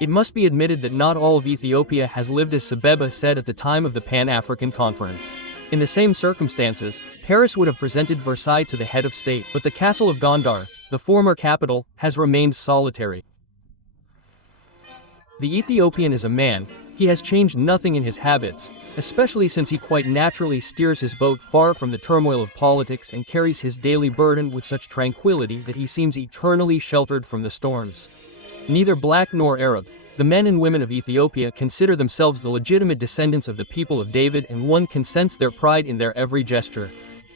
It must be admitted that not all of Ethiopia has lived as Sabeba said at the time of the Pan-African Conference. In the same circumstances, Paris would have presented Versailles to the head of state, but the castle of Gondar, the former capital, has remained solitary. The Ethiopian is a man. He has changed nothing in his habits, especially since he quite naturally steers his boat far from the turmoil of politics and carries his daily burden with such tranquility that he seems eternally sheltered from the storms. Neither black nor Arab, the men and women of Ethiopia consider themselves the legitimate descendants of the people of David, and one can sense their pride in their every gesture.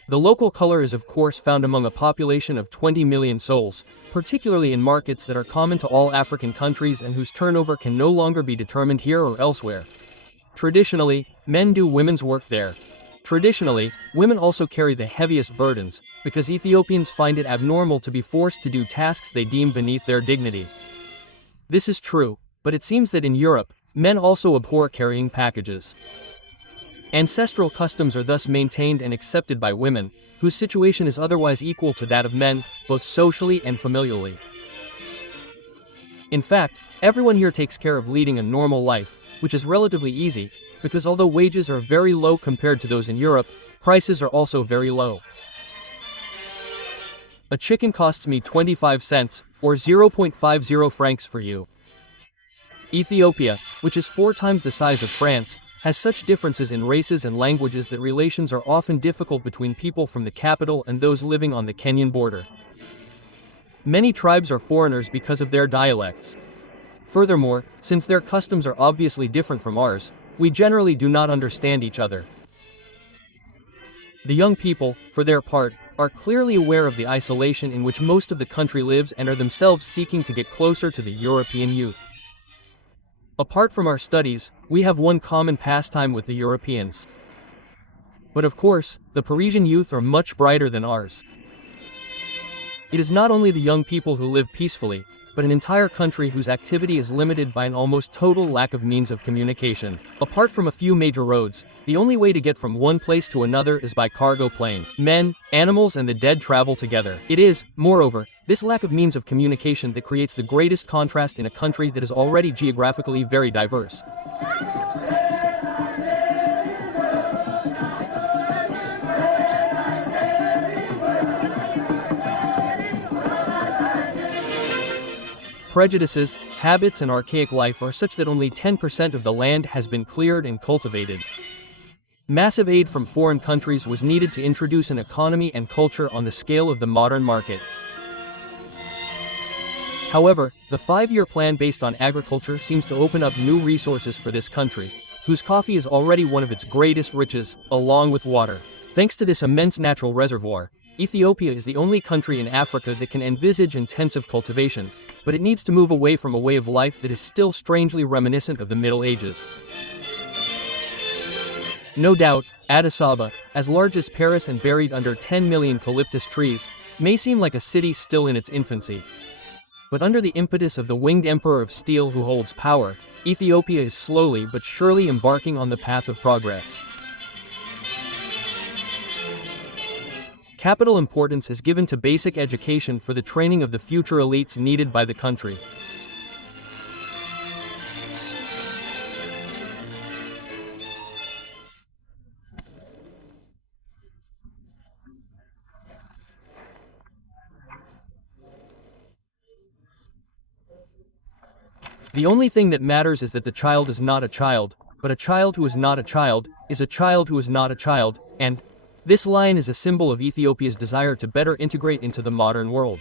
The local color is of course found among a population of 20 million souls, particularly in markets that are common to all African countries and whose turnover can no longer be determined here or elsewhere. Traditionally, men do women's work there. Traditionally, women also carry the heaviest burdens, because Ethiopians find it abnormal to be forced to do tasks they deem beneath their dignity. This is true, but it seems that in Europe, men also abhor carrying packages. Ancestral customs are thus maintained and accepted by women, whose situation is otherwise equal to that of men, both socially and familially. In fact, everyone here takes care of leading a normal life, which is relatively easy, because although wages are very low compared to those in Europe, prices are also very low. A chicken costs me 25 cents, or 0.50 francs for you. Ethiopia, which is 4 times the size of France, has such differences in races and languages that relations are often difficult between people from the capital and those living on the Kenyan border. Many tribes are foreigners because of their dialects. Furthermore, since their customs are obviously different from ours, we generally do not understand each other. The young people, for their part, are clearly aware of the isolation in which most of the country lives and are themselves seeking to get closer to the European youth. Apart from our studies, we have one common pastime with the Europeans. But of course, the Parisian youth are much brighter than ours. It is not only the young people who live peacefully, but an entire country whose activity is limited by an almost total lack of means of communication. Apart from a few major roads, the only way to get from one place to another is by cargo plane. Men, animals and the dead travel together. It is, moreover, this lack of means of communication that creates the greatest contrast in a country that is already geographically very diverse. Prejudices, habits and archaic life are such that only 10% of the land has been cleared and cultivated. Massive aid from foreign countries was needed to introduce an economy and culture on the scale of the modern market. However, the 5-year plan based on agriculture seems to open up new resources for this country, whose coffee is already one of its greatest riches, along with water. Thanks to this immense natural reservoir, Ethiopia is the only country in Africa that can envisage intensive cultivation, but it needs to move away from a way of life that is still strangely reminiscent of the Middle Ages. No doubt, Addis Ababa, as large as Paris and buried under 10 million eucalyptus trees, may seem like a city still in its infancy. But under the impetus of the winged emperor of steel who holds power, Ethiopia is slowly but surely embarking on the path of progress. Capital importance is given to basic education for the training of the future elites needed by the country. The only thing that matters is that the child is not a child, but a child who is not a child is a child who is not a child, and this line is a symbol of Ethiopia's desire to better integrate into the modern world.